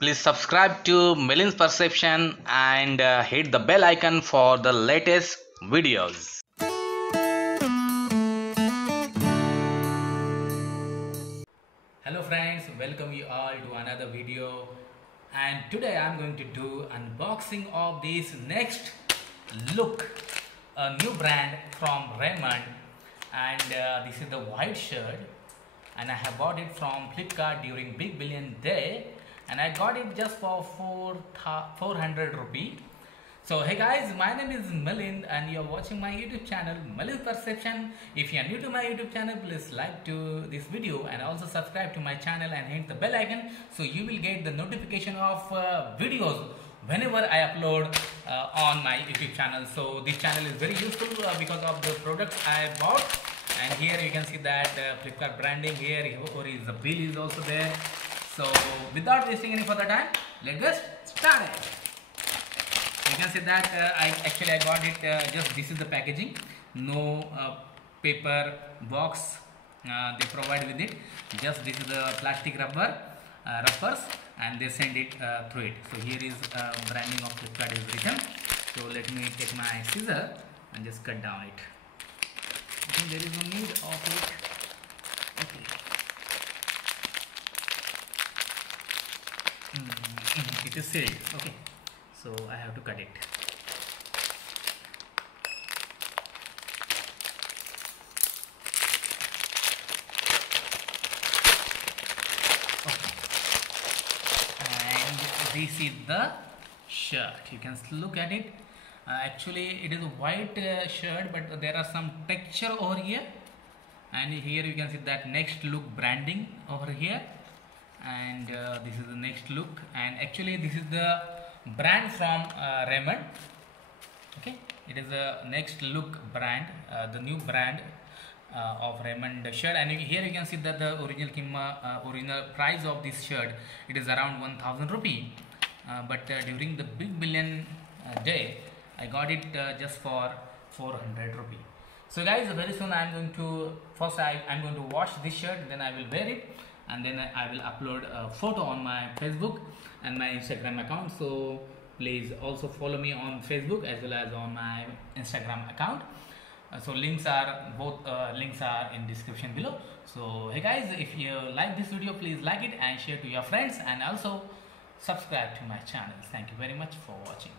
Please subscribe to Melin's Perception and hit the bell icon for the latest videos. Hello friends, welcome you all to another video, and today I'm going to do unboxing of this next look, a new brand from Raymond, and this is the white shirt, and I have bought it from Flipkart during Big Billion Day, and I got it just for 400 rupee. So hey guys, my name is Melin and you're watching my YouTube channel Melin's Perception. If you are new to my YouTube channel, please like to this video and also subscribe to my channel and hit the bell icon so you will get the notification of videos whenever I upload on my YouTube channel. So this channel is very useful because of the products I bought, and here you can see that Flipkart branding here, the bill is also there. So without wasting any further time, let's get started. You can see that I got it just this is the packaging, no paper box they provide with it, just this is the plastic rubbers, and they send it through it. So here is branding of Flipkart is written. So let me take my scissor and just cut down it. I think there is no need of it. Okay. It is sealed. Okay. So I have to cut it. Okay. And this is the shirt. You can look at it. Actually, it is a white shirt, but there are some texture over here. And here you can see that next look branding over here. And this is the next look. And actually, this is the brand from Raymond. Okay, it is a next look brand, the new brand of Raymond shirt. And here you can see that the original price of this shirt, it is around 1000 rupee, but during the Big Billion Day I got it just for 400 rupee. So guys, very soon I'm going to I'm going to wash this shirt, then I will wear it, and then I will upload a photo on my Facebook and my Instagram account. So please also follow me on Facebook as well as on my Instagram account. So both links are in description below. So hey guys, if you like this video, please like it and share to your friends, and also subscribe to my channel. Thank you very much for watching.